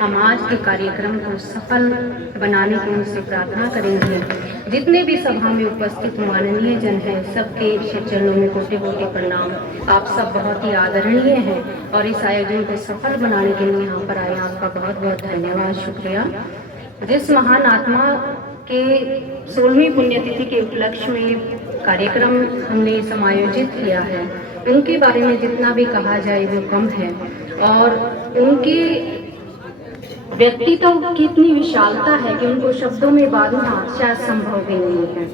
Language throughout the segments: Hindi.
हम आज के कार्यक्रम को सफल बनाने की उनसे प्रार्थना करेंगे। जितने भी सभा में उपस्थित माननीय जन हैं, सबके चरणों में कोटि कोटि प्रणाम। आप सब बहुत ही आदरणीय हैं और इस आयोजन को सफल बनाने के लिए यहाँ पर आए, आपका बहुत बहुत धन्यवाद, शुक्रिया। जिस महान आत्मा के 16वीं पुण्यतिथि के उपलक्ष्य में कार्यक्रम हमने समायोजित किया है, उनके बारे में जितना भी कहा जाए वो कम है। और उनके व्यक्तित्व की इतनी विशालता है कि उनको शब्दों में बांधना शायद संभव भी नहीं है।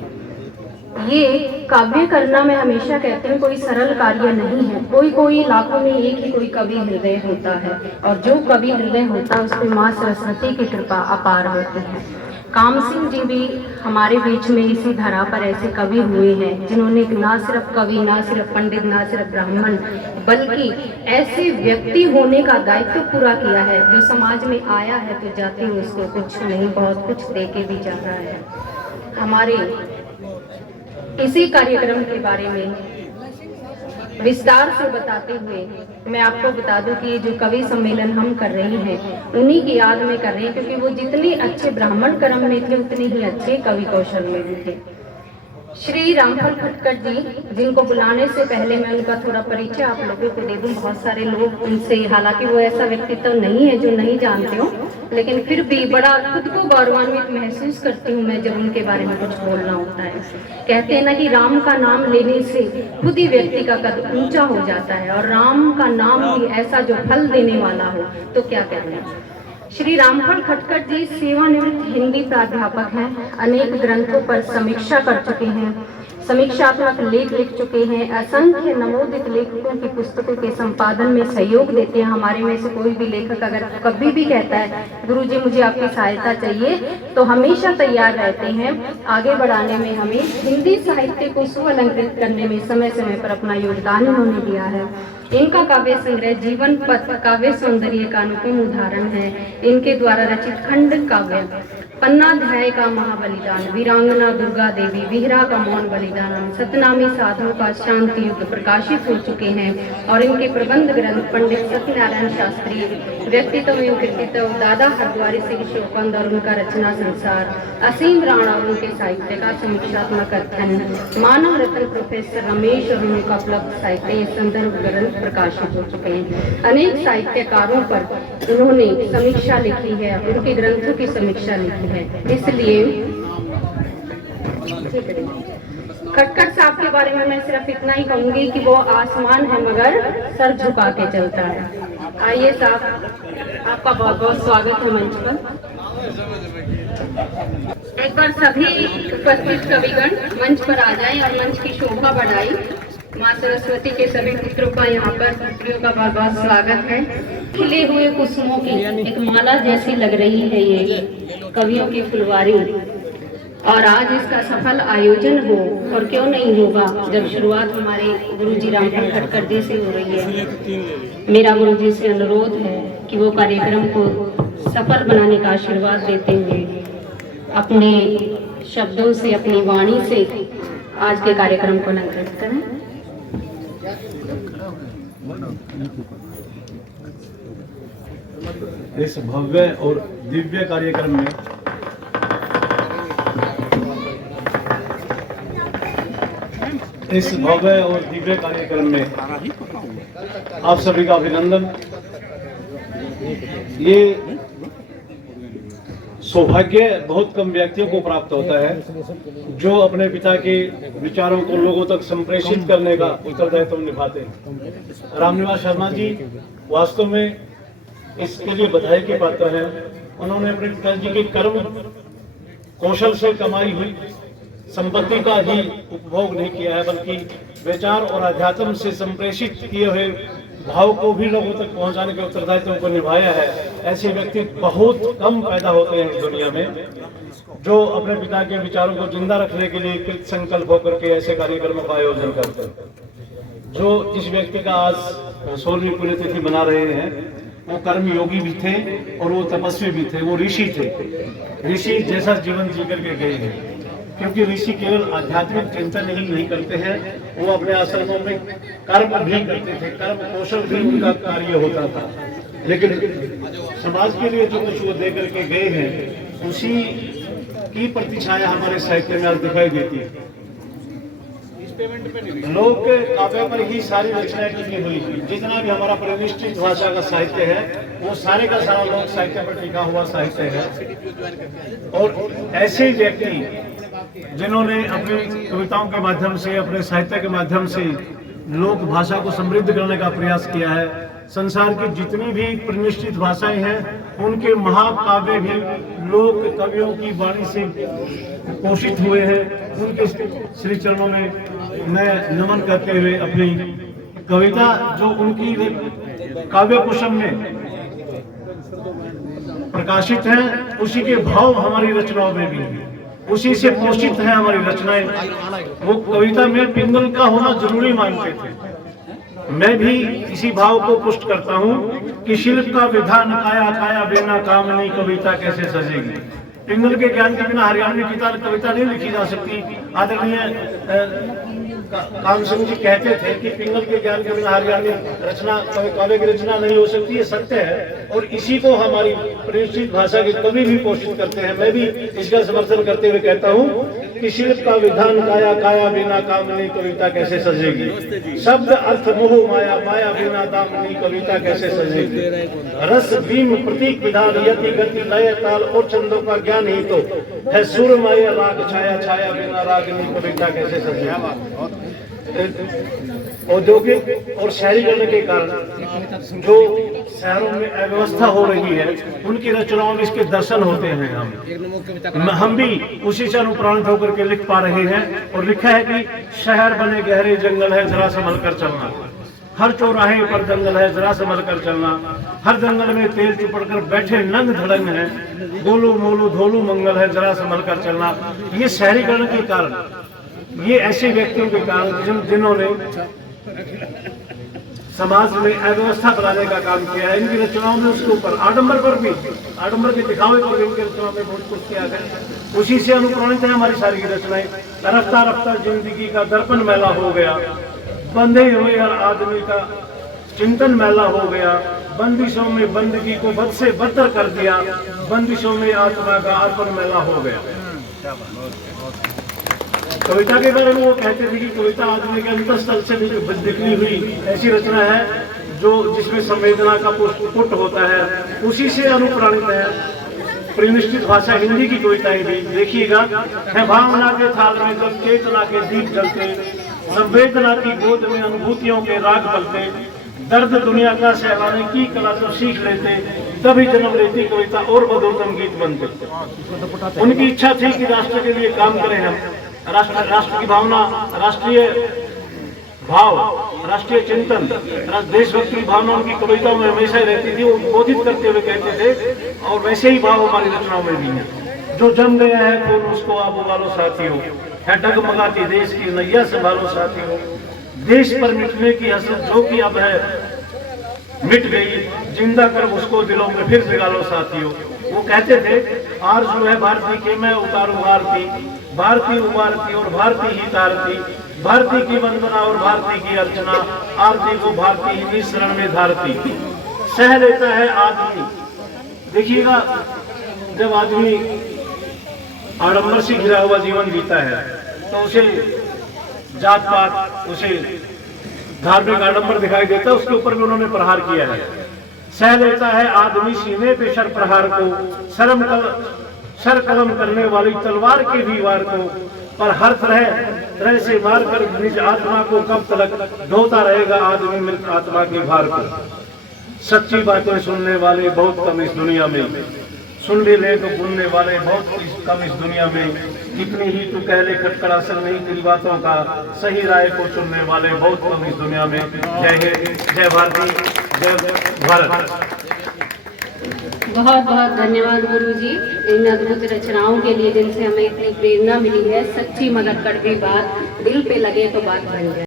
ये काव्य करना, मैं हमेशा कहती हूँ, कोई सरल कार्य नहीं है। कोई लाखों में एक ही कोई कवि हृदय होता है, और जो कवि हृदय होता है उस पर माँ सरस्वती की कृपा अपार होती है। काम सिंह जी भी हमारे बीच में इसी धरा पर ऐसे कवि हुए हैं जिन्होंने ना सिर्फ कवि, ना सिर्फ पंडित, ना सिर्फ ब्राह्मण, बल्कि ऐसे व्यक्ति होने का दायित्व पूरा किया है जो समाज में आया है तो जाते हुए उसको कुछ नहीं बहुत कुछ दे के भी जा रहा है। हमारे इसी कार्यक्रम के बारे में विस्तार से बताते हुए मैं आपको बता दूं कि ये जो कवि सम्मेलन हम कर रहे हैं उन्हीं की याद में कर रहे हैं, क्योंकि वो जितने अच्छे ब्राह्मण कर्म में थे उतने ही अच्छे कवि कौशल में भी थे। श्री रामफल खटकर जी, जिनको बुलाने से पहले मैं उनका थोड़ा परिचय आप लोगों को दे दूं। बहुत सारे लोग उनसे, हालांकि वो ऐसा व्यक्तित्व नहीं है जो नहीं जानते हो, लेकिन फिर भी बड़ा खुद को गौरवान्वित महसूस करती हूँ मैं जब उनके बारे में कुछ बोलना होता है। कहते हैं ना कि राम का नाम लेने से खुद ही व्यक्ति का कद ऊंचा हो जाता है, और राम का नाम भी ऐसा जो फल देने वाला हो तो क्या कहना है। श्री रामफल खटकर जी सेवानिवृत्त हिंदी प्राध्यापक हैं, अनेक ग्रंथों पर समीक्षा कर चुके हैं, समीक्षात्मक लेख लिख चुके हैं, असंख्य नवोदित लेखकों की पुस्तकों के संपादन में सहयोग देते हैं। हमारे में से कोई भी लेखक अगर कभी भी कहता है गुरुजी मुझे आपकी सहायता चाहिए, तो हमेशा तैयार रहते हैं। आगे बढ़ाने में, हमें हिंदी साहित्य को सुअलंकृत करने में समय समय पर अपना योगदान इन्होंने दिया है। इनका काव्य संग्रह जीवन पथ काव्य सौंदर्य का अनुपम उदाहरण है। इनके द्वारा रचित खंड काव्य पन्नाध्याय का महाबलिदान, वीरांगना दुर्गा देवी, विहरा का मौन बलिदान, सतनामी साधु का शांति युग प्रकाशित हो चुके हैं। और इनके प्रबंध ग्रंथ पंडित सत्यनारायण शास्त्री, व्यक्तित्व एवं कृतित्व, दादा हरद्वारी सिंह शोकंद और उनका रचना संसार, असीम राणा और उनके साहित्य का समीक्षात्मक अध्ययन, मानव रत्न प्रोफेसर रमेश और उनका उपलब्ध साहित्य संदर्भ ग्रंथ प्रकाशित हो चुके हैं। अनेक साहित्यकारों पर उन्होंने समीक्षा लिखी है, उनके ग्रंथों की समीक्षा लिखी है। इसलिए खटकर साहब के बारे में मैं सिर्फ इतना ही कहूंगी कि वो आसमान है मगर सर झुका के चलता है। आइए साहब, आपका बहुत बहुत स्वागत है मंच पर। एक बार सभी उपस्थित कविगण मंच पर आ जाएं और मंच की शोभा बढ़ाई। माँ सरस्वती के सभी पुत्रों का यहाँ पर पुत्रियों का बहुत बहुत स्वागत है। खिले हुए कुसुमों की एक माला जैसी लग रही है ये कवियों की फुलवारी, और आज इसका सफल आयोजन हो, और क्यों नहीं होगा जब शुरुआत हमारे गुरुजी रामफल खटकर जी से हो रही है। मेरा गुरुजी से अनुरोध है कि वो कार्यक्रम को सफल बनाने का आशीर्वाद देते हुए अपने शब्दों से, अपनी वाणी से आज के कार्यक्रम को अलंकृत करें। इस भव्य और दिव्य कार्यक्रम में आप सभी का अभिनंदन। ये सौभाग्य बहुत कम व्यक्तियों को प्राप्त होता है जो अपने पिता के विचारों को लोगों तक संप्रेषित करने का उत्तरदायित्व निभाते हैं। रामनिवास शर्मा जी वास्तव में इसके लिए बधाई के पात्र हैं। उन्होंने अपने पिताजी के कर्म कौशल से कमाई हुई संपत्ति का ही उपभोग नहीं किया है, बल्कि विचार और अध्यात्म से संप्रेषित किए हुए भाव को भी लोगों तक पहुंचाने के उत्तरदायित्व को निभाया है। ऐसे व्यक्ति बहुत कम पैदा होते हैं इस दुनिया में जो अपने पिता के विचारों को जिंदा रखने के लिए कृत संकल्प होकर के ऐसे कार्यक्रमों का आयोजन करते हैं। जो जिस व्यक्ति का आज 16वीं पुण्यतिथि मना रहे हैं वो कर्म योगी भी थे और वो तपस्वी भी थे, वो ऋषि थे। ऋषि जैसा जीवन जी करके गए हैं, क्योंकि ऋषि केवल आध्यात्मिक चिंतन ही नहीं करते हैं, वो अपने आश्रमों में कर्म भी करते थे, कर्म कौशल भी उनका कार्य होता था। लेकिन समाज के लिए जो कुछ वो दे करके गए हैं, उसी की प्रतिछाया हमारे साहित्य में आज दिखाई देती है। लोक काव्य पर ही सारी रचनाएं टिकी हुई थी। जितना भी हमारा प्रतिष्ठित भाषा का साहित्य है, वो सारे का सारा लोक साहित्य पर टिका हुआ साहित्य है। और ऐसे व्यक्ति जिन्होंने अपनी कविताओं के माध्यम से, अपने साहित्य के माध्यम से लोक भाषा को समृद्ध करने का प्रयास किया है। संसार की जितनी भी प्रतिष्ठित भाषाएं हैं, उनके महाकाव्य भी लोक कवियों की वाणी से पोषित हुए हैं। उनके श्री चरणों में मैं नमन करते हुए अपनी कविता जो उनकी काव्य कुसुम में प्रकाशित है, उसी के भाव हमारी रचनाओं में भी है, उसी से पोषित है हमारी रचनाएं। वो कविता में पिंगल का होना जरूरी मानते थे। मैं भी इसी भाव को पुष्ट करता हूँ कि शिल्प का विधान काया काया बिना कामनी कविता कैसे सजेगी। पिंगल के ज्ञान के बिना हरियाणवी कविता नहीं लिखी जा सकती। आदरणीय काम सिंह जी कहते थे कि पिंगल के ज्ञान के बिना हरियाणवी रचना, काव्य की रचना नहीं हो सकती। ये सत्य है और इसी को हमारी प्रतिष्ठित भाषा के कवि भी पोषित करते हैं। मैं भी इसका समर्थन करते हुए कहता हूँ कि शिल्प का विधान काया काया बिना कामनी कविता कैसे सजेगी। शब्द अर्थ मोह माया माया बिना दामनी कविता कैसे सजेगी। रस भीम प्रतीक विधान यति गति लय ताल और छंदों का ज्ञान ही तो है। सुरमय राग छाया छाया बिना रागनी कविता कैसे सजेगी। औद्योगिक और शहरीकरण के कारण जो शहरों में अव्यवस्था हो रही है, उनकी रचनाओं में इसके दर्शन होते हैं। हम भी उसी से अनुप्राणित होकर के लिख पा रहे हैं। और लिखा है कि शहर बने गहरे जंगल है, जरा संभल कर चलना। हर चौराहे पर जंगल है, जरा संभल कर चलना। हर जंगल में तेल चिपड़ कर बैठे नंग धड़ंग है। गोलू मोलू धोलू मंगल है, जरा संभल कर चलना। ये शहरीकरण के कारण, ये ऐसे व्यक्तियों के कारण जिन्होंने समाज में अव्यवस्था बनाने का काम किया है। इनकी रचनाओं में उसके ऊपर आडंबर पर भी, आडंबर के दिखावे पर भी इनकी रचनाओं में बहुत कुछ किया गया। उसी से अनुप्राणित है हमारी सारी रचनाएं। रफ्ता रफ्ता जिंदगी का दर्पण मैला हो गया। बंधे हुए हर आदमी का चिंतन मैला हो गया। बंदिशों में बंदगी को बद से बदतर कर दिया। बंदिशों में आत्मा का अर्पण मैला हो गया। कविता के बारे में वो कहते थे कि कविता आदमी के अंतःस्थल से निकली हुई ऐसी रचना है जो जिसमें संवेदना का पुट होता है। उसी से अनुप्राणित है प्रतिष्ठित भाषा हिंदी की कविताएं भी। देखिएगा, है भावना के थाल में जब चेतना के दीप जलते, संवेदना की गोद में अनुभूतियों के राग बलते, दर्द दुनिया का सहलाने की कला तो सीख लेते, तभी जन्म लेती कविता और मधुरतम गीत बनते। उनकी इच्छा थी कि राष्ट्र के लिए काम करें हम। राष्ट्र की भावना, राष्ट्रीय भाव, राष्ट्रीय चिंतन, देशभक्ति की भावना उनकी कविताओं में हमेशा रहती थी। वो बोधित करते हुए कहते थे, और वैसे ही भाव हमारी रचनाओं में भी है। जो जम गया है खून उसको आप उबालो साथियों, है डगमगाती देश की नैया संभालो साथियों। देश पर मिटने की हसरत जो कि अब है मिट गई, जिंदा कर उसको दिलों में फिर जगा लो साथियों। वो कहते थे, आरज़ू है भारती के मैं उतारूं भारती, भारती उबारती और भारती ही तारती, भारती की वंदना और भारती की अर्चना, आरती को भारती ही शरण में धारती। सह लेता है आदमी। देखिएगा, जब आदमी आडंबर से घिरा हुआ जीवन जीता है तो उसे जात पात, उसे धार्मिक आडंबर दिखाई देता है। उसके ऊपर भी उन्होंने प्रहार किया है। सह लेता है आदमी सीने पे शर प्रहार को, सर कलम करने वाली तलवार के भी वार को, पर हर तरह से मार कर निज आत्मा को कब तक ढोता रहेगा आदमी मृत आत्मा के भार को। सच्ची बातें सुनने वाले बहुत कम इस दुनिया में, सुन भी ले तो भूलने वाले बहुत कम इस दुनिया में। कितनी ही तू कह ले खटखड़ असर नहीं तेरी बातों का, सही राय को चुनने वाले बहुत कम इस दुनिया में। जय हिंद, जय भारती, जय भारत। बहुत बहुत धन्यवाद गुरुजी, इन अद्भुत रचनाओं के लिए जिनसे हमें इतनी प्रेरणा मिली है। सच्ची मगर कड़वी बात, दिल पे लगे तो बात बन जाए।